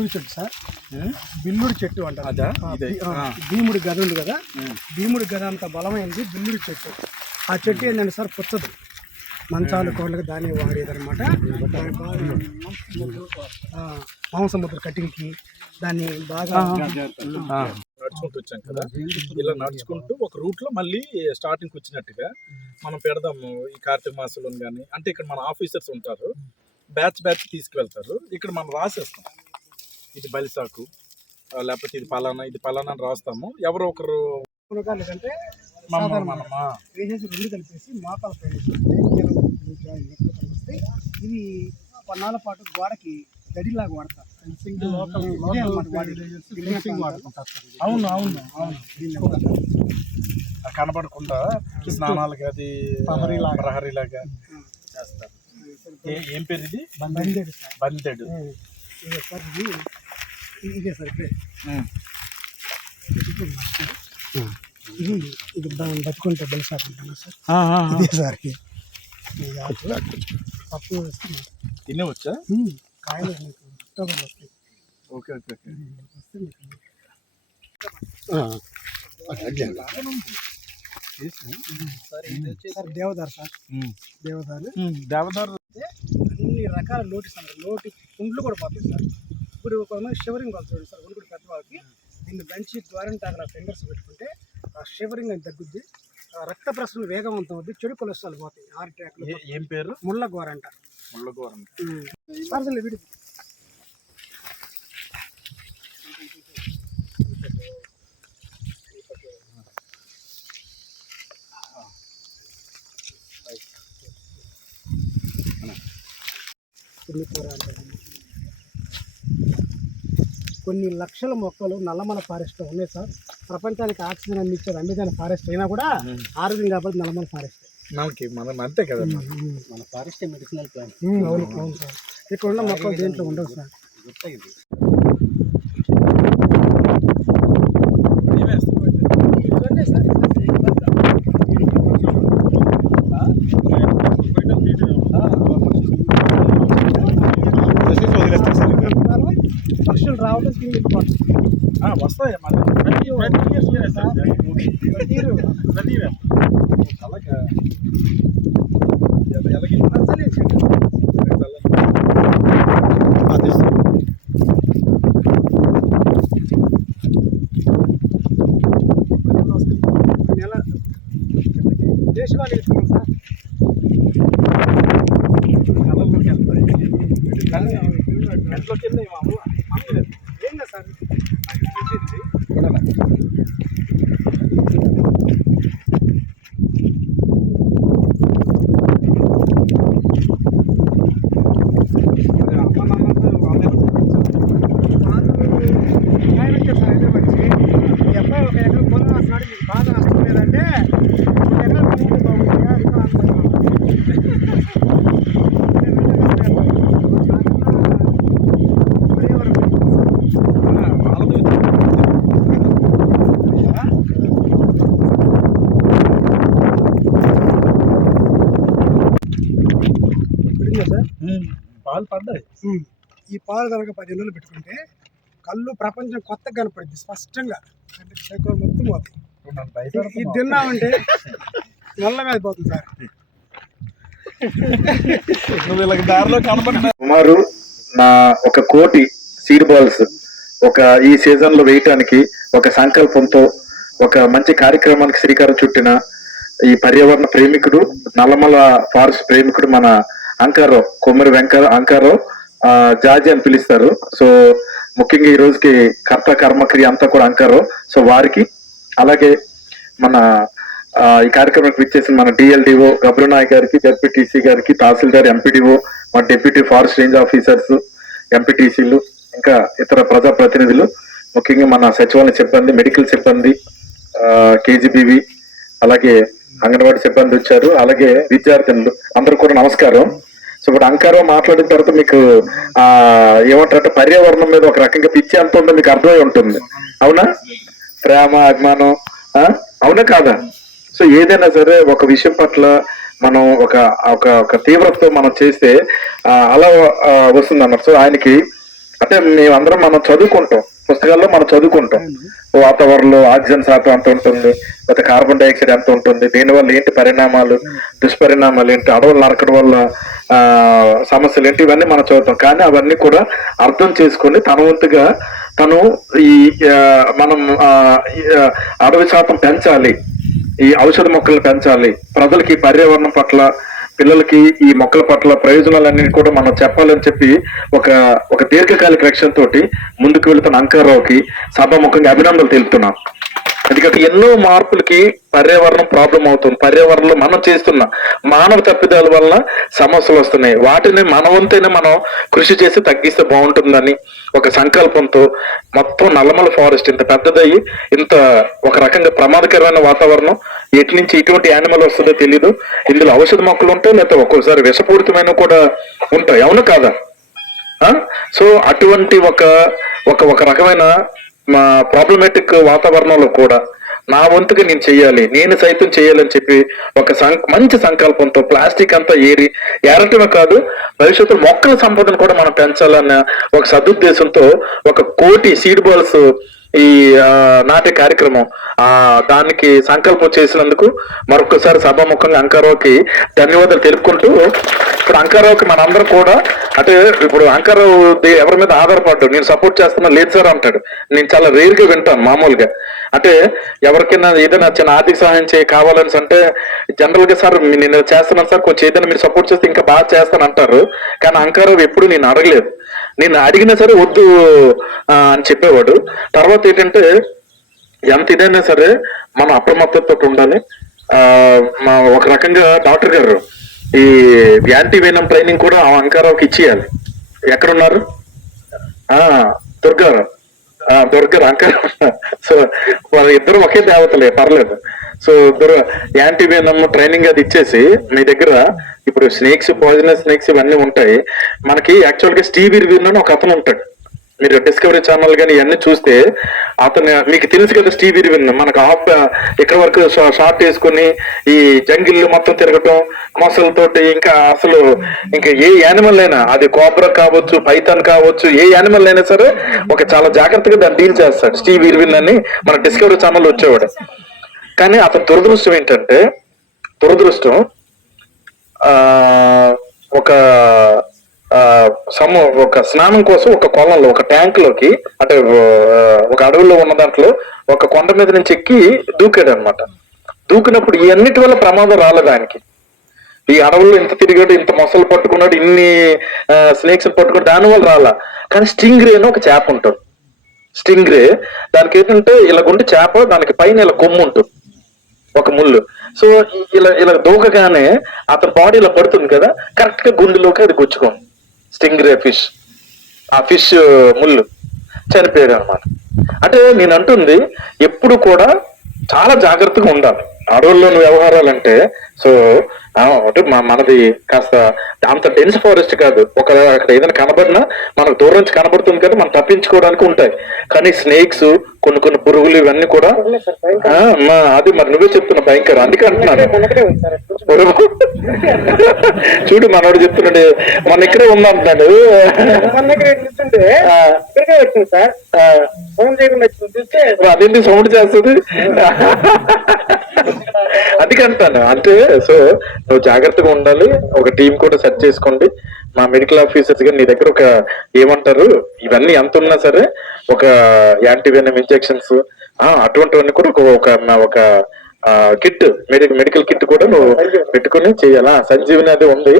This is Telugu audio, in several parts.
బిల్లుడు చెట్టు సార్, బిల్లుడు చెట్టు అంటారు. భీముడి గద ఉంది కదా, భీముడి గద అంత బలమైంది బిల్లుడు చెట్టు. ఆ చెట్టు ఏంటంటే సార్ పుచ్చదు, మంచాలు కోళ్ళకి దాన్ని వాడేది అనమాట. మాంసముద్ర కటింగ్కి దాన్ని బాగా నడుచుకుంటూ వచ్చాం కదా, ఇలా నడుచుకుంటూ ఒక రూట్ లో మళ్ళీ స్టార్టింగ్ వచ్చినట్టుగా మనం పెడదాము. ఈ కార్తీక మాసంలో కానీ అంటే ఇక్కడ మన ఆఫీసర్స్ ఉంటారు, బ్యాచ్ తీసుకువెళ్తారు. ఇక్కడ మనం రాసేస్తాం, ఇది బలిసాకు లేకపోతే ఇది పలానా అని రాస్తాము. ఎవరో ఒకరు కంటే వేసేసి 2 కలిపేసి మోకాల పైన కనిపిస్తాయి. ఇవి కొన్నాళ్ళ పాటు గోడకి గడిలాగా వాడతారు. అవును కనబడకుండా స్నానాలకి అది ప్రహరీలాగా చేస్తారు. ఏం పేరు ఇది? బందెడు. ఇదే సార్ ఇది బతుకుంటే బలిసాకు ఉంటాను సార్. ఇదే సార్ పప్పు తినేవచ్చా? కాయలు అక్టోబర్ వస్తాయి. ఓకే సార్ దేవదారు సార్, దేవదారు అన్ని రకాల లోటి కుండ్లు కూడా పోతాయి సార్. ఇప్పుడు కొంతమంది షివరింగ్ వాళ్ళు చూడండి సార్, ఒంటి పెద్దవాళ్ళకి దీన్ని దంచి ద్వారంటాగా ఫింగర్స్ పెట్టుకుంటే ఆ షివరింగ్ అని తగ్గుద్ది, రక్త ప్రసరణ వేగవంతం అవుద్ది, చెడు కొలెస్ట్రాల్ పోతాయి. Heart attack. ఏం పేరు? ముళ్ళగోరంట. అసలు వీడి కొన్ని లక్షల మొక్కలు నల్లమల ఫారెస్ట్ ఉన్నాయి సార్. ప్రపంచానికి ఆక్సిజన్ అందించేది అమెజాన్ ఫారెస్ట్ అయినా కూడా ఆరోగ్యం కాబట్టి నల్లమల ఫారెస్ట్ మనకి అంతే కదా, మన ఫారెస్ట్ మెడిసినల్ ప్లాంట్. అవును సార్, ఇక్కడ ఉన్న మొక్కలు దేంట్లో ఉండవు సార్. పక్షులు రావడం వస్తాయి దేశవాళీ ఇస్తున్నాం సార్. ఎంట్లోకి వెళ్ళి ఏంగా సార్ ఈ అబ్బాయి ఒక ఎకరం పొలం వస్తున్నాడు, మీకు బాగా నష్టం లేదంటే 1 ఎకరం పొలం బాగుంటుందా? పాలు పడ్డాయి. ఈ పాలు కనుక 10 రోజులు పెట్టుకుంటే కళ్ళు ప్రపంచం కొత్తగా కనపడింది స్పష్టంగా. మొత్తం పోతాయి. ఇది తిన్నామంటే నల్ల మీద పోతుంది సార్. దారిలో కనపడిన సుమారు నా 1 కోటి సీడ్ బాల్స్ ఈ సీజన్ లో వేయటానికి ఒక సంకల్పంతో ఒక మంచి కార్యక్రమానికి శ్రీకారం చుట్టిన ఈ పర్యావరణ ప్రేమికుడు, నల్లమల ఫారెస్ట్ ప్రేమికుడు మన అంకారావు, కొమ్మరి అంకారావు జాజి అని పిలుస్తారు. సో ముఖ్యంగా ఈ రోజుకి కర్త కర్మక్రియ అంతా కూడా అంకారావు. సో వారికి, అలాగే మన ఈ కార్యక్రమానికి విచ్చేసిన మన డిఎల్డిఓ గబ్రునాయక్ గారికి, జెడ్పీటీసీ గారికి, తహసీల్దార్, ఎంపీడీఓ, మన డిప్యూటీ ఫారెస్ట్ రేంజ్ ఆఫీసర్స్, ఎంపీటీసీలు, ఇంకా ఇతర ప్రజాప్రతినిధులు, ముఖ్యంగా మన సచివాలయ సిబ్బంది, మెడికల్ సిబ్బంది, కేజీబీవి, అలాగే అంగన్వాడీ సిబ్బంది వచ్చారు, అలాగే విద్యార్థినులు అందరూ కూడా నమస్కారం. సో ఇప్పుడు అంకారం మాట్లాడిన తర్వాత మీకు ఏమంటారంటే పర్యావరణం మీద ఒక రకంగా పిచ్చి ఎంత ఉందో మీకు అర్థమై ఉంటుంది. అవునా? ప్రేమ, అభిమానం, అవునా కాదా? సో ఏదైనా సరే ఒక విషయం పట్ల మనం ఒక తీవ్రతతో మనం చేస్తే అలా వస్తుంది అన్నమాట. సో ఆయనకి అంటే మేమందరం మనం చదువుకుంటాం, పుస్తకాల్లో మనం చదువుకుంటాం వాతావరణంలో ఆక్సిజన్ శాతం ఎంత ఉంటుంది, లేకపోతే కార్బన్ డైఆక్సైడ్ ఎంత ఉంటుంది, దీనివల్ల ఏంటి పరిణామాలు, దుష్పరిణామాలు ఏంటి, అడవులు నరకడం వల్ల సమస్యలు ఏంటి, ఇవన్నీ మనం చదువుతాం. కానీ అవన్నీ కూడా అర్థం చేసుకొని తన వంతుగా తను ఈ మనం అడవి శాతం పెంచాలి, ఈ ఔషధ మొక్కలు పెంచాలి, ప్రజలకి పర్యావరణం పట్ల, పిల్లలకి ఈ మొక్కల పట్ల ప్రయోజనాలన్నీ కూడా మనం చెప్పాలని చెప్పి ఒక దీర్ఘకాలిక లక్ష్యంతో ముందుకు వెళుతున్న అంకారావుకి సభాముఖంగా అభినందనలు తెలుపుతున్నాం. ఎందుకంటే ఎన్నో మార్పులకి పర్యావరణం ప్రాబ్లం అవుతుంది. పర్యావరణంలో మనం చేస్తున్న మానవ తప్పిదాల వల్ల సమస్యలు వస్తున్నాయి. వాటిని మన వంతైనా మనం కృషి చేసి తగ్గిస్తే బాగుంటుందని ఒక సంకల్పంతో మొత్తం నల్లమల ఫారెస్ట్ ఇంత పెద్దదయ్యి ఇంత ఒక రకంగా ప్రమాదకరమైన వాతావరణం, ఎటు నుంచి ఇటువంటి యానిమల్ వస్తుందో తెలీదు. ఇందులో ఔషధ మొక్కలు ఉంటాయి, లేకపోతే ఒక్కోసారి విషపూరితమైన కూడా ఉంటాయి, అవును కాదా? సో అటువంటి ఒక రకమైన ప్రాబ్లమేటిక్ వాతావరణంలో కూడా నా వంతుగా నేను చెయ్యాలి, నేను సైతం చేయాలని చెప్పి ఒక మంచి సంకల్పంతో ప్లాస్టిక్ అంతా ఏరటమే కాదు, భవిష్యత్తులో మొక్కల సంపదను కూడా మనం పెంచాలన్న ఒక సదుద్దేశంతో 1 కోటి సీడ్ బాల్స్ ఈ నాటే కార్యక్రమం దానికి సంకల్పం చేసినందుకు మరొకసారి సభాముఖంగా అంకారావుకి ధన్యవాదాలు తెలుపుకుంటూ, ఇప్పుడు అంకారావుకి మనందరం కూడా అంటే ఇప్పుడు అంకారావు ఎవరి మీద ఆధారపడ్డాడు, నేను సపోర్ట్ చేస్తున్నా లేదు సార్ అంటాడు. నేను చాలా రేర్ గా వింటాను మామూలుగా. అంటే ఎవరికైనా ఏదైనా చిన్న ఆర్థిక సహాయం కావాలని అంటే జనరల్ గా సార్ నేను చేస్తున్నాను సార్, కొంచెం ఏదైనా మీరు సపోర్ట్ చేస్తే ఇంకా బాగా చేస్తాను అంటారు. కానీ అంకారావు ఎప్పుడు నేను అడగలేదు, నేను అడిగినా సరే వద్దు అని చెప్పేవాడు. తర్వాత ఏంటంటే ఎంత ఇదైనా సరే మనం అప్రమత్తతో ఉండాలి. ఒక రకంగా డాక్టర్ గారు ఈ యాంటీవెనమ్ ట్రైనింగ్ కూడా అంకారావుకి ఇచ్చేయాలి. ఎక్కడున్నారు? దుర్గారు అంకారావు. సో వాళ్ళ ఇద్దరు ఒకే దేవతలే, పర్లేదు. సో ఇద్దరు యాంటీవెనమ్ ట్రైనింగ్ అది ఇచ్చేసి మీ దగ్గర ఇప్పుడు స్నేక్స్, పాయిజనస్ స్నేక్స్ ఇవన్నీ ఉంటాయి. మనకి యాక్చువల్ గా స్టీవ్ ఇర్విన్ అని ఒక అతను ఉంటాడు. మీరు డిస్కవరీ ఛానల్ కానీ ఇవన్నీ చూస్తే అతను మీకు తెలుసు కదా, స్టీవ్ ఇర్విన్ మనకు ఇక్కడ వరకు షార్ట్ వేసుకుని ఈ జంగిల్ మొత్తం తిరగటం మొసలతోటి, ఇంకా అసలు ఇంకా ఏ యానిమల్ అయినా అది కోబ్రా కావచ్చు, పైథాన్ కావచ్చు, ఏ యానిమల్ అయినా సరే ఒక చాలా జాగ్రత్తగా దాన్ని డీల్ చేస్తాడు స్టీవ్ ఇర్విన్ అని మన డిస్కవరీ ఛానల్ వచ్చేవాడు. కానీ అతని దురదృష్టం ఏంటంటే ఒక స్నానం కోసం ఒక కొలంలో, ఒక ట్యాంక్ లోకి, అంటే ఒక అడవుల్లో ఉన్న దాంట్లో ఒక కొండ మీద నుంచి ఎక్కి దూకాడు అనమాట. దూకినప్పుడు ఈ అన్నిటి వల్ల ప్రమాదం రాలేదు ఆయనకి. ఈ అడవుల్లో ఇంత తిరిగాడు, ఇంత మొసలు పట్టుకున్నాడు, ఇన్ని స్నేక్స్ పట్టుకున్నాడు, దానివల్ల రాలా. కానీ స్టింగ్రే అని ఒక చేప ఉంటుంది. స్టింగ్రే దానికి ఏంటంటే ఇలాగుంటే చేప, దానికి పైన ఇలా కొమ్ము ఉంటుంది, ఒక ముళ్ళు. సో ఇలా దూకగానే అతని బాడీ ఇలా పడుతుంది కదా, కరెక్ట్ గా గుండెలోకి అది గుచ్చుకోండి స్టింగ్రే ఫిష్. ఆ ఫిష్ ముళ్ళు చనిపోయాడు అనమాట. అంటే నేను అంటుంది ఎప్పుడు కూడా చాలా జాగ్రత్తగా ఉండాలి అడవుల్లోని వ్యవహారాలంటే. సో అంటే మనది కాస్త అంత డెన్స్ ఫారెస్ట్ కాదు, అక్కడ ఏదైనా కనబడినా మనకు దూరం నుంచి కనబడుతుంది కదా, మనం తప్పించుకోవడానికి ఉంటాయి. కానీ స్నేక్స్, కొన్ని పురుగులు ఇవన్నీ కూడా అది మరి నువ్వే చెప్తున్నా భయంకరం, అందుకే అంటున్నాను. చూడు మనోడు చెప్తున్నాడు, మన ఇక్కడే ఉందంటున్నాడు. అదేంటి సౌండ్ చేస్తుంది, అందుకే అంటాను. అంటే సో నువ్వు జాగ్రత్తగా ఉండాలి. ఒక టీం కూడా సెట్ చేసుకోండి. మా మెడికల్ ఆఫీసర్స్ గా నీ దగ్గర ఒక ఏమంటారు ఇవన్నీ ఎంత ఉన్నా సరే ఒక యాంటీవెనమ్ ఇంజెక్షన్స్ అటువంటివన్నీ కూడా ఒక కిట్, మెడికల్ కిట్ కూడా నువ్వు పెట్టుకుని చేయాలా. సంజీవని అది ఉంది.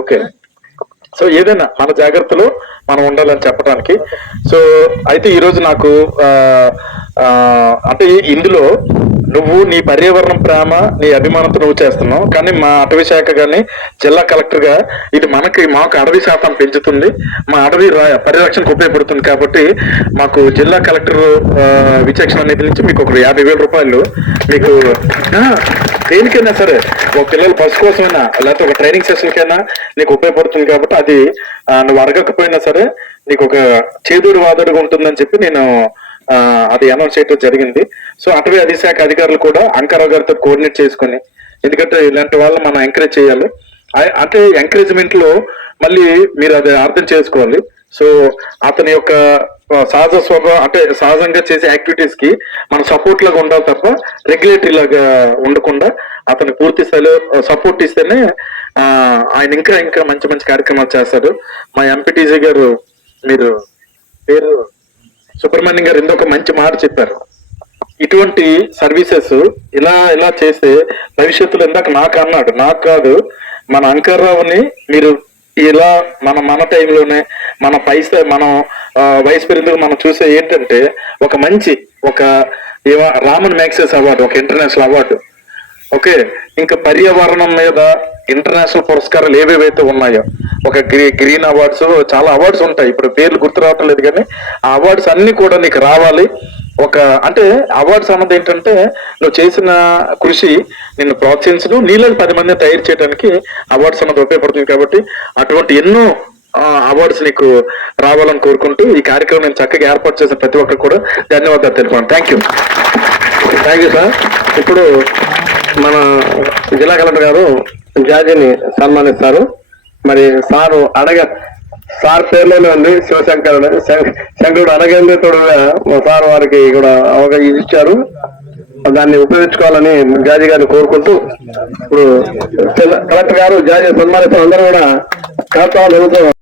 ఓకే, సో ఏదైనా మన జాగ్రత్తలో మనం ఉండాలని చెప్పడానికి. సో అయితే ఈరోజు నాకు అంటే ఇందులో నువ్వు నీ పర్యావరణం ప్రేమ, నీ అభిమానంతో నువ్వు చేస్తున్నావు. కానీ మా అటవీ శాఖ కానీ జిల్లా కలెక్టర్ గా ఇది మాకు అడవి శాతం పెంచుతుంది, మా అడవి పరిరక్షణకు ఉపయోగపడుతుంది. కాబట్టి మాకు జిల్లా కలెక్టర్ విచక్షణ నిధి నుంచి మీకు ఒక 50,000 రూపాయలు మీకు దేనికైనా సరే, ఒక పిల్లల బస్సు కోసమైనా లేకపోతే ఒక ట్రైనింగ్ సెషన్ కైనా నీకు ఉపయోగపడుతుంది. కాబట్టి అది నువ్వు అడగకపోయినా సరే నీకు ఒక చేదోడు వాదోడుగా ఉంటుందని చెప్పి నేను అది అనౌన్స్ చేయడం జరిగింది. సో అటవీ అధిశాఖ అధికారులు కూడా అంకారావు గారితో కోఆర్డినేట్ చేసుకుని, ఎందుకంటే ఇలాంటి వాళ్ళు మనం ఎంకరేజ్ చేయాలి. అంటే ఎంకరేజ్మెంట్ లో మళ్ళీ మీరు అది అర్థం చేసుకోవాలి. సో అతని యొక్క సహజ స్వభావం అంటే సహజంగా చేసే యాక్టివిటీస్ కి మనం సపోర్ట్ లాగా ఉండాలి తప్ప రెగ్యులేటరీ లాగా ఉండకుండా అతను పూర్తి స్థాయిలో సపోర్ట్ ఇస్తేనే ఆయన ఇంకా ఇంకా మంచి మంచి కార్యక్రమాలు చేస్తారు. మా ఎంపీటీసీ గారు మీరు పేరు సుబ్రహ్మణ్యం గారు ఇంకొక మంచి మాట చెప్పారు. ఇటువంటి సర్వీసెస్ ఇలా ఇలా చేస్తే భవిష్యత్తులో ఇందాక నాకు అన్నాడు, నాకు కాదు మన అంకర్రావుని మీరు ఇలా మన టైంలోనే మన మనం వయసు పెరిగిన మనం చూసే ఏంటంటే ఒక మంచి ఒక రామన్ మ్యాగ్సెస్ అవార్డు, ఒక ఇంటర్నేషనల్ అవార్డు. ఓకే, ఇంకా పర్యావరణం మీద ఇంటర్నేషనల్ పురస్కారాలు ఏవేవైతే ఉన్నాయో ఒక గ్రీన్ అవార్డ్స్, చాలా అవార్డ్స్ ఉంటాయి, ఇప్పుడు పేర్లు గుర్తు రావటం లేదు కానీ ఆ అవార్డ్స్ అన్ని కూడా నీకు రావాలి. ఒక అంటే అవార్డ్స్ అన్నది ఏంటంటే నువ్వు చేసిన కృషి నిన్ను ప్రోత్సహించడం, నీళ్ళని 10 మందిని తయారు చేయడానికి అవార్డ్స్ అన్నది ఉపయోగపడుతుంది. కాబట్టి అటువంటి ఎన్నో అవార్డ్స్ నీకు రావాలని కోరుకుంటూ ఈ కార్యక్రమం నేను చక్కగా ఏర్పాటు చేసిన ప్రతి ఒక్కరు కూడా ధన్యవాదాలు తెలుపుతాను. Thank you sir. ఇప్పుడు మన జిల్లా కలెక్టర్ గారు జాజీని సన్మానిస్తారు. మరి సార్ పేర్లోనే ఉంది శివశంకరుడు, శంకరుడు అనగందే తోడుగా సార్ వారికి కూడా ఇది ఇచ్చారు. దాన్ని ఉపయోగించుకోవాలని జాజీ గారిని కోరుకుంటూ ఇప్పుడు కలెక్టర్ గారు జాజీ సన్మానిస్తారు. అందరూ కూడా కలెక్టర్